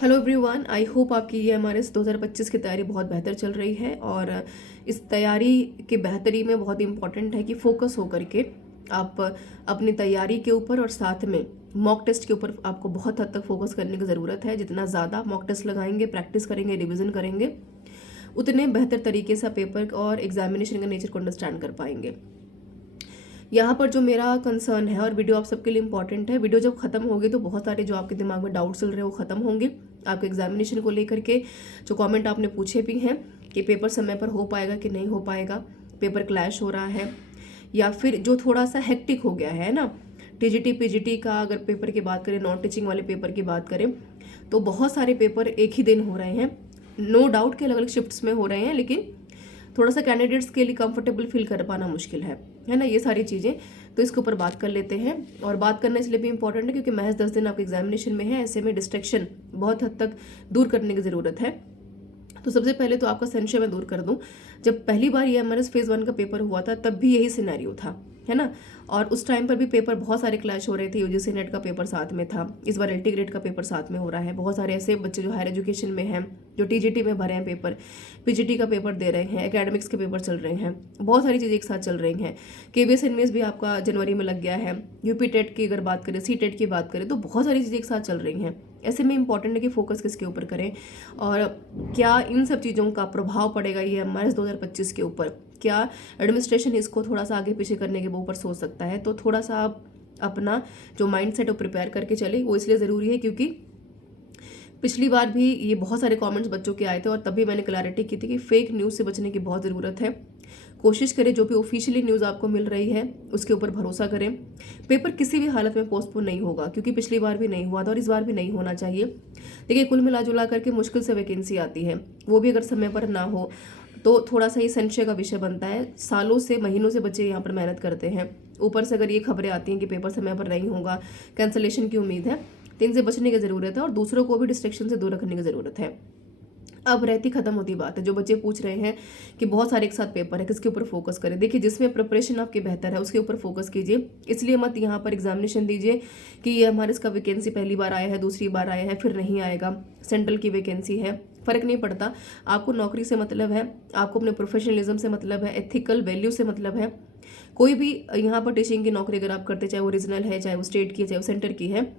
Hello everyone, I hope आपकी ये हमारे 2025 की तैयारी बहुत बेहतर चल रही है। और इस तैयारी की बेहतरी में बहुत इंपॉर्टेंट है कि फोकस हो करके आप अपनी तैयारी के ऊपर और साथ में मॉक टेस्ट के ऊपर आपको बहुत हद तक फोकस करने की ज़रूरत है। जितना ज़्यादा मॉक टेस्ट लगाएंगे, प्रैक्टिस करेंगे, रिविज़न करेंगे, उतने बेहतर तरीके से पेपर और एग्जामिनेशन का नेचर को अंडरस्टैंड कर पाएंगे। यहाँ पर जो मेरा कंसर्न है, और वीडियो आप सबके लिए इंपॉर्टेंट है, वीडियो जब खत्म होगी तो बहुत सारे जो आपके दिमाग में डाउट चल रहे हैं वो खत्म होंगे। आपके एग्जामिनेशन को लेकर के जो कमेंट आपने पूछे भी हैं कि पेपर समय पर हो पाएगा कि नहीं हो पाएगा, पेपर क्लैश हो रहा है, या फिर जो थोड़ा सा हेक्टिक हो गया है ना, टीजीटी पीजीटी का अगर पेपर की बात करें, नॉन टीचिंग वाले पेपर की बात करें, तो बहुत सारे पेपर एक ही दिन हो रहे हैं। नो डाउट के अलग अलग शिफ्ट्स में हो रहे हैं, लेकिन थोड़ा सा कैंडिडेट्स के लिए कंफर्टेबल फील कर पाना मुश्किल है ना, ये सारी चीज़ें। तो इसके ऊपर बात कर लेते हैं, और बात करना इसलिए भी इंपॉर्टेंट है क्योंकि महज 10 दिन आपके एग्जामिनेशन में है। ऐसे में डिस्ट्रैक्शन बहुत हद तक दूर करने की ज़रूरत है। तो सबसे पहले तो आपका संशय मैं दूर कर दूं, जब पहली बार ये हमारे फेज़ 1 का पेपर हुआ था तब भी यही सिनेरियो था, है ना। और उस टाइम पर भी पेपर बहुत सारे क्लैश हो रहे थे। यूजीसी नेट का पेपर साथ में था, इस बार एलटी ग्रेड का पेपर साथ में हो रहा है। बहुत सारे ऐसे बच्चे जो हायर एजुकेशन में हैं, जो टीजीटी में भरे हैं पेपर, पीजीटी का पेपर दे रहे हैं, एकेडमिक्स के पेपर चल रहे हैं, बहुत सारी चीज़ें एक साथ चल रही हैं। केवीएस एनवीएस भी आपका जनवरी में लग गया है। यूपी टेट की अगर बात करें, सी टेट की बात करें, तो बहुत सारी चीज़ें एक साथ चल रही हैं। ऐसे में इंपॉर्टेंट है कि फोकस किसके ऊपर करें, और क्या इन सब चीज़ों का प्रभाव पड़ेगा ये एमआरएस 2025 के ऊपर। क्या एडमिनिस्ट्रेशन इसको थोड़ा सा आगे पीछे करने के ऊपर सोच सकता है। तो थोड़ा सा आप अपना जो माइंड सेट वो प्रिपेयर करके चले, वो इसलिए ज़रूरी है क्योंकि पिछली बार भी ये बहुत सारे कमेंट्स बच्चों के आए थे, और तब भी मैंने क्लैरिटी की थी कि फेक न्यूज़ से बचने की बहुत ज़रूरत है। कोशिश करें जो भी ऑफिशियली न्यूज़ आपको मिल रही है उसके ऊपर भरोसा करें। पेपर किसी भी हालत में पोस्टपोन नहीं होगा, क्योंकि पिछली बार भी नहीं हुआ था और इस बार भी नहीं होना चाहिए। देखिए, कुल मिला जुला करके मुश्किल से वैकेंसी आती है, वो भी अगर समय पर ना हो तो थोड़ा सा ये संशय का विषय बनता है। सालों से, महीनों से बच्चे यहाँ पर मेहनत करते हैं, ऊपर से अगर ये खबरें आती हैं कि पेपर समय पर नहीं होगा, कैंसलेशन की उम्मीद है, तो इनसे बचने की ज़रूरत है और दूसरों को भी डिस्ट्रैक्शन से दूर रखने की ज़रूरत है। अब रहती खत्म होती बात है, जो बच्चे पूछ रहे हैं कि बहुत सारे एक साथ पेपर है, किसके ऊपर फोकस करें। देखिए, जिसमें प्रिपरेशन आपकी बेहतर है उसके ऊपर फोकस कीजिए। इसलिए मत यहाँ पर एग्जामिनेशन दीजिए कि ये हमारे इसका वैकेंसी पहली बार आया है, दूसरी बार आया है, फिर नहीं आएगा, सेंट्रल की वैकेंसी है, फ़र्क नहीं पड़ता। आपको नौकरी से मतलब है, आपको अपने प्रोफेशनलिज्म से मतलब है, एथिकल वैल्यू से मतलब है। कोई भी यहाँ पर टीचिंग की नौकरी अगर आप करते, चाहे वो रीजनल है, चाहे वो स्टेट की है, चाहे वो सेंटर की है,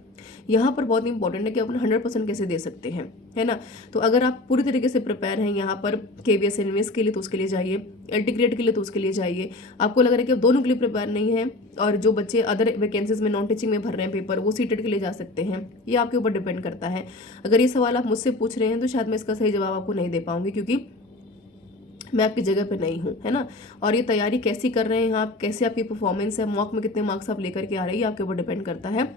यहाँ पर बहुत इंपॉर्टेंट है कि अपना 100% कैसे दे सकते हैं, है ना। तो अगर आप पूरी तरीके से प्रिपेयर हैं यहाँ पर केवीएस एनवीएस के लिए तो उसके लिए जाइए, एलटी ग्रेड के लिए तो उसके लिए जाइए। आपको लग रहा है कि आप दोनों के लिए प्रिपेयर नहीं है, और जो बच्चे अदर वैकेंसीज में नॉन टीचिंग में भर रहे हैं पेपर, वो सीटेट के लिए जा सकते हैं, ये आपके ऊपर डिपेंड करता है। अगर ये सवाल आप मुझसे पूछ रहे हैं तो शायद मैं इसका सही जवाब आपको नहीं दे पाऊंगी, क्योंकि मैं आपकी जगह पे नहीं हूँ, है ना। और ये तैयारी कैसी कर रहे हैं आप, कैसे आपकी परफॉर्मेंस है, मॉक में कितने मार्क्स आप लेकर के आ रही है, आपके ऊपर डिपेंड करता है।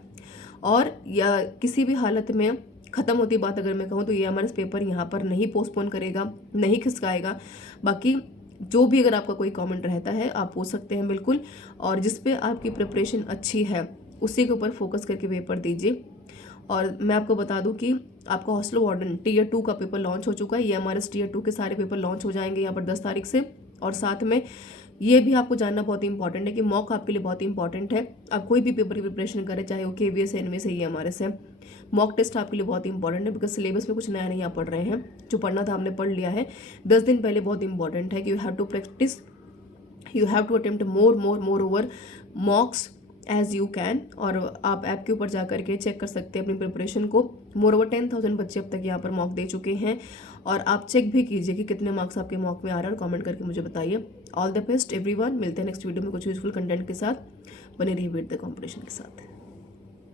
और या किसी भी हालत में ख़त्म होती बात अगर मैं कहूँ तो ये हमारे पेपर यहाँ पर नहीं पोस्टपोन करेगा, नहीं खिसकाएगा। बाकी जो भी अगर आपका कोई कमेंट रहता है आप पूछ सकते हैं बिल्कुल, और जिस पे आपकी प्रिपरेशन अच्छी है उसी के ऊपर फोकस करके पेपर दीजिए। और मैं आपको बता दूं कि आपका हॉस्टल वार्डन टीयर 2 का पेपर लॉन्च हो चुका है। ये हमारे टीयर 2 के सारे पेपर लॉन्च हो जाएंगे यहाँ पर 10 तारीख से। और साथ में ये भी आपको जानना बहुत इंपॉर्टेंट है कि मॉक आपके लिए बहुत इंपॉर्टेंट है। आप कोई भी पेपर की प्रिपरेशन करें, चाहे वो केवीएस एनवीएस है, ये हमारे से मॉक टेस्ट आपके लिए बहुत इंपॉर्टेंट है, बिकॉज सिलेबस में कुछ नया नहीं आप पढ़ रहे हैं, जो पढ़ना था हमने पढ़ लिया है 10 दिन पहले। बहुत इंपॉर्टेंट है कि you have to practice, you have to attempt more over mocks as you can. और आप ऐप के ऊपर जा करके चेक कर सकते हैं अपनी प्रिपरेशन को। मोर ओवर 10,000 बच्चे अब तक यहाँ पर मॉक दे चुके हैं, और आप चेक भी कीजिए कि कितने मार्क्स आपके मॉक में आ रहे हैं, और कमेंट करके मुझे बताइए। ऑल द बेस्ट एवरीवन, मिलते हैं नेक्स्ट वीडियो में कुछ यूजफुल कंटेंट के साथ। बने रहिए बीट द कॉम्पिटिशन के साथ।